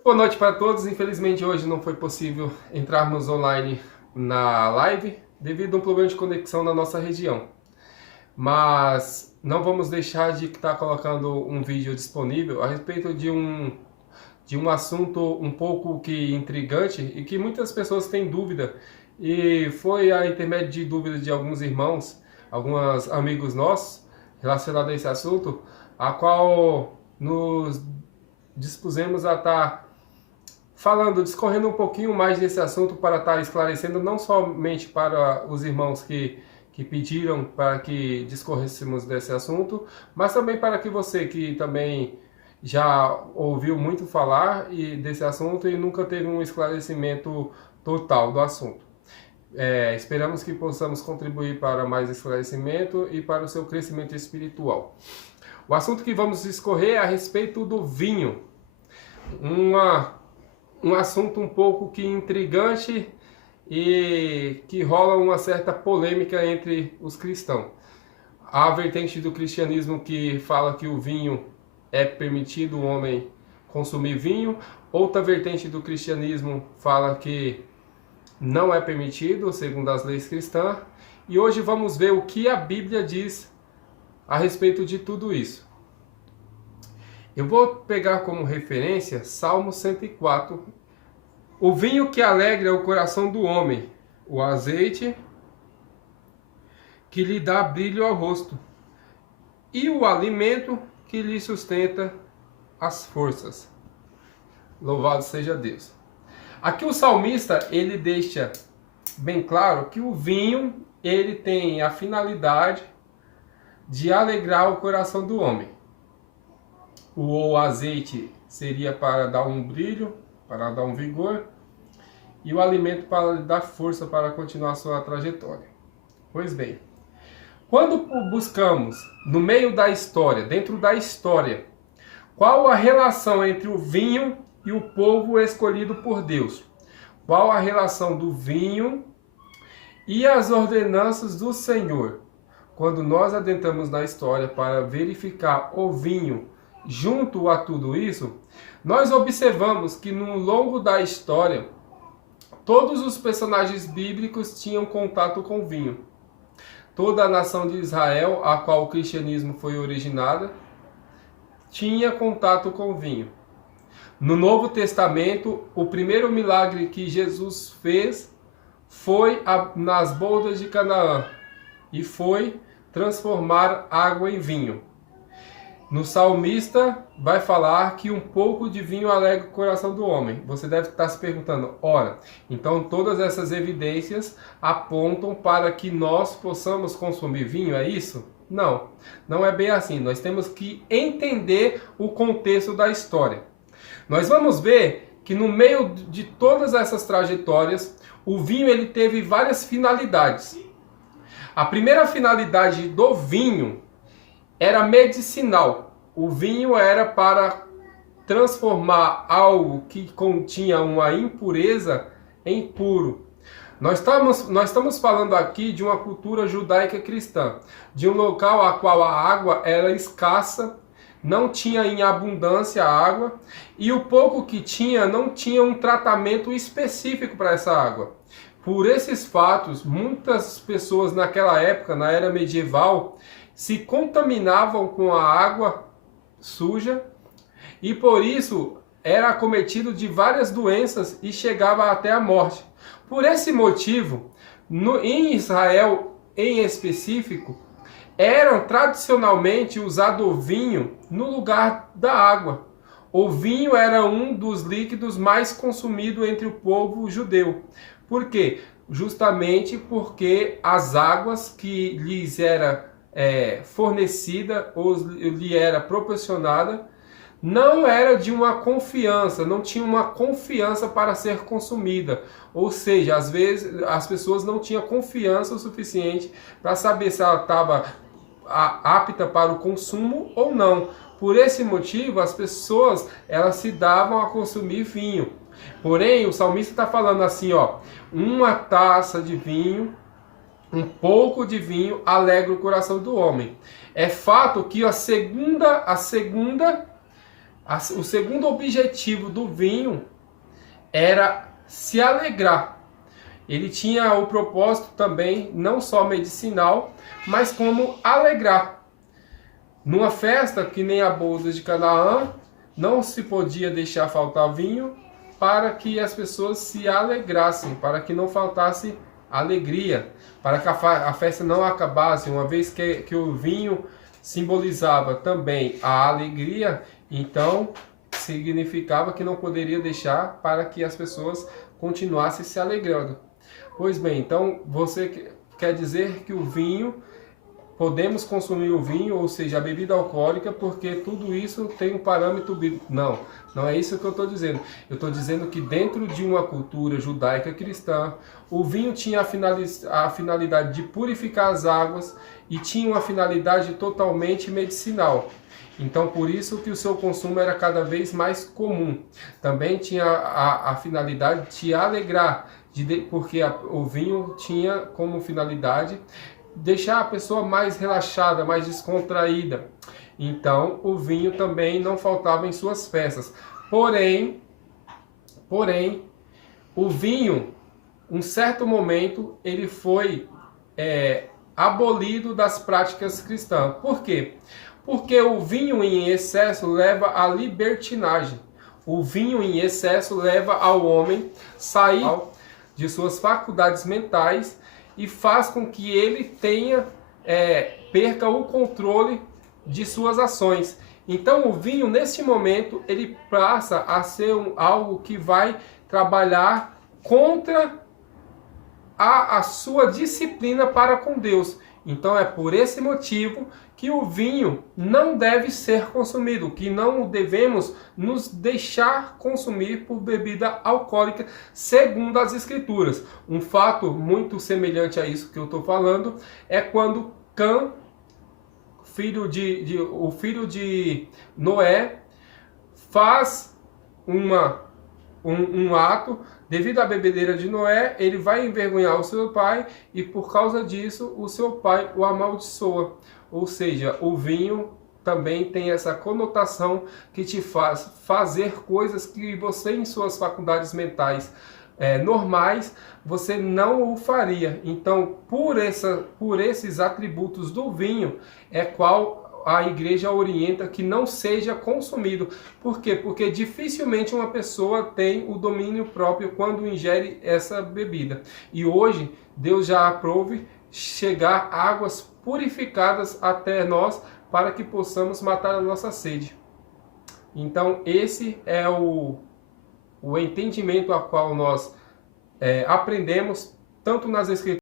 Muito boa noite para todos. Infelizmente hoje não foi possível entrarmos online na live devido a um problema de conexão na nossa região. Mas não vamos deixar de estar colocando um vídeo disponível a respeito de um assunto um pouco que intrigante e que muitas pessoas têm dúvida. E foi a intermédio de dúvidas de alguns irmãos, alguns amigos nossos relacionados a esse assunto, a qual nos dispusemos a estar discorrendo um pouquinho mais desse assunto para estar esclarecendo não somente para os irmãos que pediram para que discorrêssemos desse assunto, mas também para que você que também já ouviu muito falar desse assunto e nunca teve um esclarecimento total do assunto. Esperamos que possamos contribuir para mais esclarecimento e para o seu crescimento espiritual. O assunto que vamos discorrer é a respeito do vinho. Um assunto um pouco que intrigante e que rola uma certa polêmica entre os cristãos. Há a vertente do cristianismo que fala que o vinho é permitido o homem consumir vinho. Outra vertente do cristianismo fala que não é permitido, segundo as leis cristãs. E hoje vamos ver o que a Bíblia diz a respeito de tudo isso. Eu vou pegar como referência Salmo 104. O vinho que alegra o coração do homem, o azeite que lhe dá brilho ao rosto, e o alimento que lhe sustenta as forças. Louvado seja Deus. Aqui o salmista, ele deixa bem claro que o vinho, ele tem a finalidade de alegrar o coração do homem. O azeite seria para dar um brilho, para dar um vigor, e o alimento para lhe dar força para continuar a sua trajetória. Pois bem, quando buscamos no meio da história, dentro da história, qual a relação entre o vinho e o povo escolhido por Deus? Qual a relação do vinho e as ordenanças do Senhor? Quando nós adentramos na história para verificar o vinho junto a tudo isso, nós observamos que no longo da história, todos os personagens bíblicos tinham contato com vinho. Toda a nação de Israel, a qual o cristianismo foi originada, tinha contato com vinho. No Novo Testamento, o primeiro milagre que Jesus fez foi nas bodas de Canaã, e foi transformar água em vinho. No salmista vai falar que um pouco de vinho alegra o coração do homem. Você deve estar se perguntando, ora, então todas essas evidências apontam para que nós possamos consumir vinho, é isso? Não, não é bem assim. Nós temos que entender o contexto da história. Nós vamos ver que no meio de todas essas trajetórias, o vinho ele teve várias finalidades. A primeira finalidade do vinho era medicinal. O vinho era para transformar algo que continha uma impureza em puro. Nós estamos falando aqui de uma cultura judaica cristã, de um local a qual a água era escassa, não tinha em abundância água, e o pouco que tinha não tinha um tratamento específico para essa água. Por esses fatos, muitas pessoas naquela época, na era medieval, se contaminavam com a água suja e por isso era acometido de várias doenças e chegava até a morte. Por esse motivo, em Israel em específico, era tradicionalmente usado o vinho no lugar da água. O vinho era um dos líquidos mais consumidos entre o povo judeu. Por quê? Justamente porque as águas que lhes era fornecida ou lhe era proporcionada não era de uma confiança, não tinha uma confiança para ser consumida. Ou seja, às vezes as pessoas não tinham confiança o suficiente para saber se ela estava apta para o consumo ou não. Por esse motivo, as pessoas elas se davam a consumir vinho. Porém, o salmista está falando assim, ó, uma taça de vinho, um pouco de vinho alegra o coração do homem. É fato que a segunda O segundo objetivo do vinho era se alegrar. Ele tinha o propósito também, não só medicinal, mas como alegrar. Numa festa, que nem a boda de Canaã, não se podia deixar faltar vinho para que as pessoas se alegrassem, para que não faltasse alegria, para que a festa não acabasse, uma vez que o vinho simbolizava também a alegria, então significava que não poderia deixar para que as pessoas continuassem se alegrando. Pois bem, então você quer dizer que o vinho, podemos consumir o vinho, ou seja, a bebida alcoólica, porque tudo isso tem um parâmetro bíblico. Não, não é isso que eu estou dizendo. Eu estou dizendo que dentro de uma cultura judaica cristã, o vinho tinha a finalidade de purificar as águas e tinha uma finalidade totalmente medicinal. Então, por isso que o seu consumo era cada vez mais comum. Também tinha a finalidade de te alegrar, porque o vinho tinha como finalidade deixar a pessoa mais relaxada, mais descontraída. Então, o vinho também não faltava em suas festas. Porém, o vinho, um certo momento, ele foi abolido das práticas cristãs. Por quê? Porque o vinho em excesso leva à libertinagem. O vinho em excesso leva ao homem sair de suas faculdades mentais e faz com que ele perca o controle de suas ações. Então o vinho, nesse momento, ele passa a ser algo que vai trabalhar contra a sua disciplina para com Deus. Então é por esse motivo que o vinho não deve ser consumido, que não devemos nos deixar consumir por bebida alcoólica, segundo as Escrituras. Um fato muito semelhante a isso que eu estou falando é quando Cã, o filho de Noé, faz um ato. Devido à bebedeira de Noé, ele vai envergonhar o seu pai e por causa disso o seu pai o amaldiçoa. Ou seja, o vinho também tem essa conotação que te faz fazer coisas que você, em suas faculdades mentais normais, você não o faria. Então, por esses atributos do vinho, qual a igreja orienta que não seja consumido. Por quê? Porque dificilmente uma pessoa tem o domínio próprio quando ingere essa bebida. E hoje, Deus já aprove chegar águas purificadas até nós para que possamos matar a nossa sede. Então, esse é o entendimento a qual nós aprendemos tanto nas Escrituras